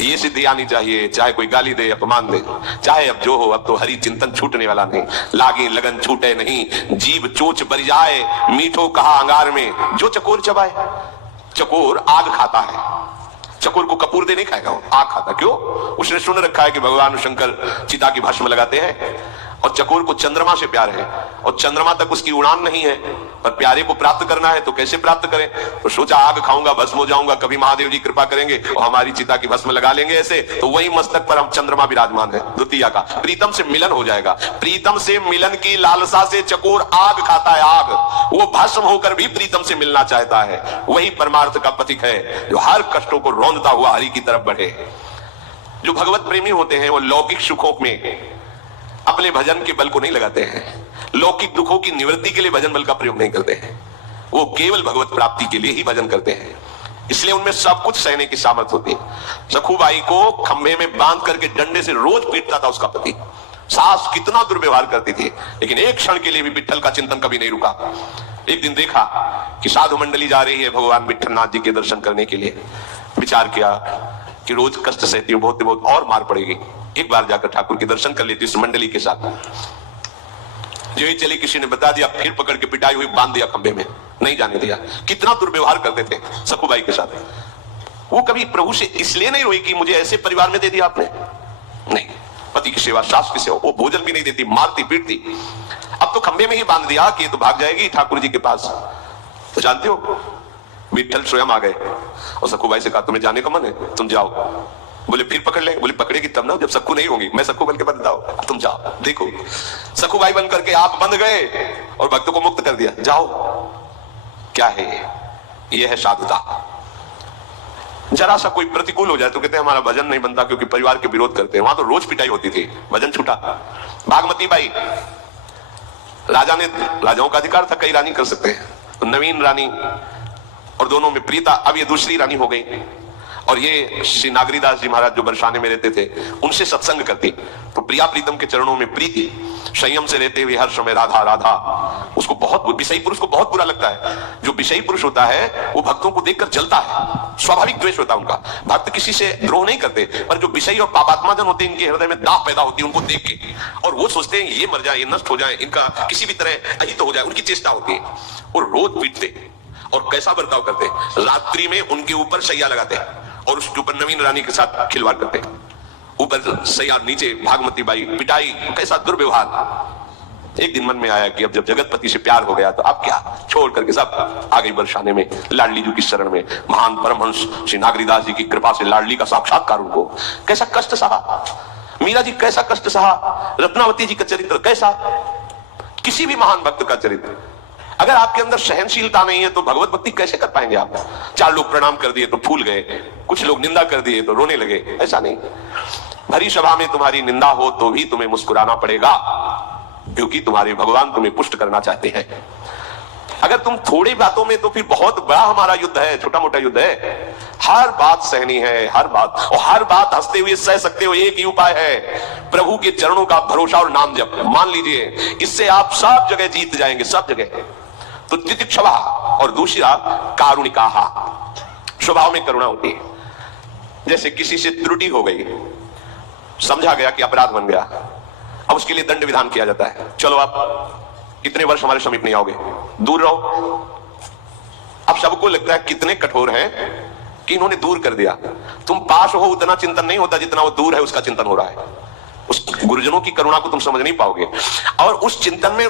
ये सिद्धि आनी चाहिए, चाहे कोई गाली दे अपमान दे, चाहे अब जो हो, अब तो हरि चिंतन छूटने वाला नहीं। लागे लगन छूटे नहीं, जीव चोच बर जाए, मीठो कहा अंगार में जो चकोर चबाए। चकोर आग खाता है, चकोर को कपूर दे नहीं खाएगा, वो आग खाता। क्यों? उसने सुन रखा है कि भगवान शंकर चिता की भस्म लगाते हैं, और चकोर को चंद्रमा से प्यार है, और चंद्रमा तक उसकी उड़ान नहीं है, पर प्यारे को प्राप्त करना है तो कैसे प्राप्त करें? तो सोचा आग खाऊंगा, भस्म हो जाऊंगा, कभी महादेव जी कृपा करेंगे और हमारी चिता की भस्म लगा लेंगे ऐसे, तो वही मस्तक पर हम चंद्रमा विराजमान है। द्वितीया का प्रीतम से मिलन हो जाएगा। प्रीतम से मिलन की लालसा से चकोर आग खाता है, आग। वो भस्म होकर भी प्रीतम से मिलना चाहता है। वही परमार्थ का प्रतीक है जो हर कष्टों को रौंदता हुआ हरि की तरफ बढ़े। जो भगवत प्रेमी होते हैं वो लौकिक सुखों में अपने भजन के बल को नहीं लगाते हैं, लौकिक दुखों की निवृत्ति के लिए भजन बल का प्रयोग नहीं करते हैं, वो केवल भगवत प्राप्ति के लिए ही भजन करते हैं। इसलिए उनमें सब कुछ सहने की सामर्थ होती है। सखुबाई को खंभे में बांध करके डंडे से रोज पीटता था उसका पति। सास कितना दुर्व्यवहार करती थी, लेकिन एक क्षण के लिए भी विट्ठल का चिंतन कभी नहीं रुका। एक दिन देखा कि साधु मंडली जा रही है भगवान विट्ठलनाथ जी के दर्शन करने के लिए। विचार किया कि रोज कष्ट सहती हूं, बहुत बहुत और मार पड़ेगी, एक बार जाकर ठाकुर के दर्शन कर लेती इस मंडली के साथ। जो ही चली, किसी ने बता दिया, फिर पकड़ के पिटाई हुई, बांध दिया खंबे में, नहीं जाने दिया। कितना दुर्व्यवहार करते थे सखुबाई के साथ। वो कभी प्रभु से इसलिए नहीं रोई कि मुझे ऐसे परिवार में दे दिया आपने, नहीं। पति की सेवा, सास की सेवा, वो भोजन भी नहीं देती, मारती पीटती। अब तो खंबे में ही बांध दिया कि ये तो भाग जाएगी ठाकुर जी के पास। तो जानते हो विट्ठल स्वयं आ गए और सखुबाई से कहा तुम्हें जाने का मन है, तुम जाओ। बोले फिर पकड़ ले? बोले पकड़ेगी तब ना, जब सखु नहीं होंगी, मैं सखु बन के बनता हूं, तुम जाओ। देखो सखुबाई बन करके आप बंध गए और भक्तों को मुक्त कर दिया, जाओ। क्या है ये है साधुता। जरा सा कोई प्रतिकूल हो जाए तो कहते हैं हमारा भजन नहीं बनता क्योंकि परिवार के विरोध करते हैं। वहां तो रोज पिटाई होती थी, भजन छूटा। भागमती बाई, राजा ने, राजाओं का अधिकार था कई रानी कर सकते हैं, तो नवीन रानी और दोनों में प्रीता, अब ये दूसरी रानी हो गई। और ये श्री नागरीदास जी महाराज जो बरसाने में रहते थे उनसे सत्संग करती, तो प्रिया प्रीतम के चरणों में प्रीति, संयम से रहते हुए हर समय राधा राधा। उसको बहुत, विषयी पुरुष को बहुत बुरा लगता है। जो विषयी पुरुष होता है वो भक्तों को देखकर जलता है, स्वाभाविक द्वेष होता है उनका। भक्त किसी से द्रोह नहीं करते, पर जो विषयी और पापात्मा जन होते हैं इनके हृदय में दाह पैदा होती है उनको देख के, और वो सोचते हैं ये मर जाए, ये नष्ट हो जाए, इनका किसी भी तरह अहित हो जाए, उनकी चेष्टा होती है। वो रोज पीटते और कैसा बर्ताव करते, रात्रि में उनके ऊपर शैया लगाते और उसके ऊपर नवीन रानी के साथ खिलवाड़ करते, ऊपर सैया, नीचे भागमती बाई, पिटाई, कैसा दुर्व्यवहार। एक दिन मन में आया कि अब जब जगतपति से प्यार हो गया तो अब क्या, छोड़ करके सब आ गई बरसाने में, लाडली जी की शरण में। महान परमहंस श्री नागरीदास जी की कृपा से लाडली का साक्षात्कार उनको। कैसा कष्ट सहा मीरा जी, कैसा कष्ट सहा रत्नावती जी का चरित्र, कैसा किसी भी महान भक्त का चरित्र। अगर आपके अंदर सहनशीलता नहीं है तो भगवत भक्ति कैसे कर पाएंगे आप? 4 लोग प्रणाम कर दिए तो फूल गए, कुछ लोग निंदा कर दिए तो रोने लगे, ऐसा नहीं। भरी सभा में तुम्हारी निंदा हो तो भी तुम्हें मुस्कुराना पड़ेगा, क्योंकि तुम्हारे भगवान तुम्हें पुष्ट करना चाहते हैं। अगर तुम थोड़ी बातों में, तो फिर बहुत बड़ा हमारा युद्ध है, छोटा मोटा युद्ध है। हर बात सहनी है, हर बात, और हर बात हंसते हुए सह सकते हो। एक ही उपाय है, प्रभु के चरणों का भरोसा और नाम जप। मान लीजिए इससे आप सब जगह जीत जाएंगे, सब जगह। तो तितिक्षवा और दूसरा कारुणिका, स्वभाव में करुणा होती है। जैसे किसी से त्रुटि हो गई, समझा गया कि अपराध बन गया, अब उसके लिए दंड विधान किया जाता है। चलो आप इतने वर्ष हमारे समीप नहीं आओगे, दूर रहो। अब सबको लगता है कितने कठोर हैं कि इन्होंने दूर कर दिया। तुम पास हो उतना चिंतन नहीं होता जितना वो दूर है उसका चिंतन हो रहा है। उस गुरुजनों की करुणा को तुम समझ नहीं पाओगे, और उस चिंतन में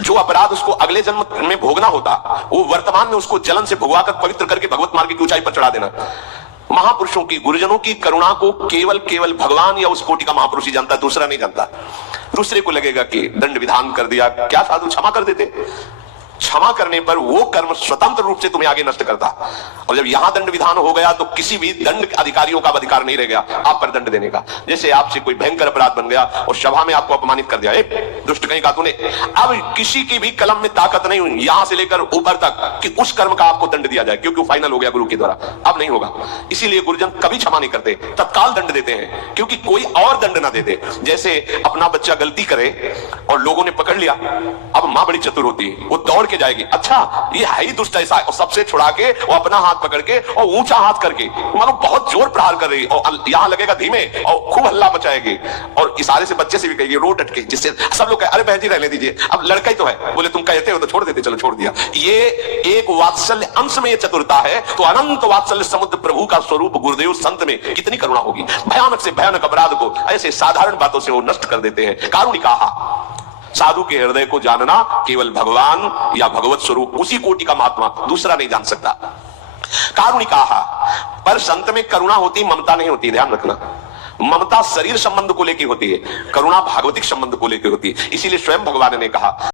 जो अपराध उसको अगले जन्म में भोगना होता, वो वर्तमान में उसको जलन से भुगवा कर पवित्र करके भगवत मार्ग की ऊंचाई पर चढ़ा देना। महापुरुषों की, गुरुजनों की करुणा को केवल भगवान या उस कोटि का महापुरुष ही जानता, दूसरा नहीं जानता। दूसरे को लगेगा कि दंड विधान कर दिया, क्या साधु क्षमा कर देते? क्षमा करने पर वो कर्म स्वतंत्र रूप से तुम्हें आगे नष्ट करता, और जब यहां दंड विधान हो गया तो किसी भी दंड अधिकारियों का अधिकार नहीं रह गया आप पर दंड देने का। जैसे आपसे कोई भयंकर अपराध बन गया और सभा में आपको अपमानित कर दिया, एक दुष्ट कहीं का तूने, अब किसी की भी कलम में ताकत नहीं हुई यहां से लेकर ऊपर तक कि उस कर्म का आपको दंड दिया जाए, क्योंकि वो फाइनल हो गया गुरु के द्वारा, अब नहीं होगा। इसीलिए गुरुजन कभी क्षमा नहीं करते, तत्काल दंड देते हैं, क्योंकि कोई और दंड ना देते। जैसे अपना बच्चा गलती करे और लोगों ने पकड़ लिया, अब मां बड़ी चतुर होती है, वो दौड़ के जाएगी। अच्छा ये है ही दुष्ट ऐसा, और सबसे छुड़ा के वो अपना हाथ पकड़ के और ऊंचा हाथ करके मानो बहुत जोर प्रहार कर रही, और यहां लगेगा धीमे और खूब हल्ला मचाएगी, और इशारे से बच्चे से भी कहेगी रो डट के, जिससे सब लोग कहे अरे बहन जी रहने दीजिए, अब लड़का ही तो है, बोले तुम कहते हो तो छोड़ देते, चलो छोड़ दिया। ये एक वात्सल्य अंश में ये चतुरता है, तो अनंत वात्सल्य समुद्र प्रभु का स्वरूप गुरुदेव संत में कितनी करुणा होगी। भयानक से भयानक अपराध को ऐसे साधारण बातों से वो नष्ट कर देते हैं। कारुणिका, साधु के हृदय को जानना केवल भगवान या भगवत स्वरूप उसी कोटि का महात्मा दूसरा नहीं जान सकता। कारुणिका, पर संत में करुणा होती, ममता नहीं होती, ध्यान रखना। ममता शरीर संबंध को लेकर होती है, करुणा भागवतिक संबंध को लेकर होती है। इसीलिए स्वयं भगवान ने कहा